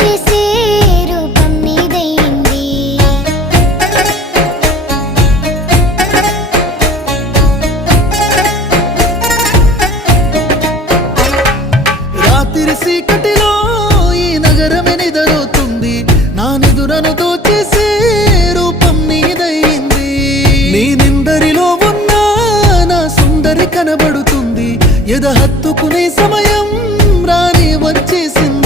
వచ్చేసే రూపం నీదైంది. రాత్రి చీకటిలో ఈ నగరమే నిద్రపోతుంది, నా నిదురను దోచేసే రూపం నీదైంది. నీ నిందరిలో ఉన్న నా సుందరి కనబడుతుంది, ఎద హత్తుకునే సమయం రాని వచ్చేసింది.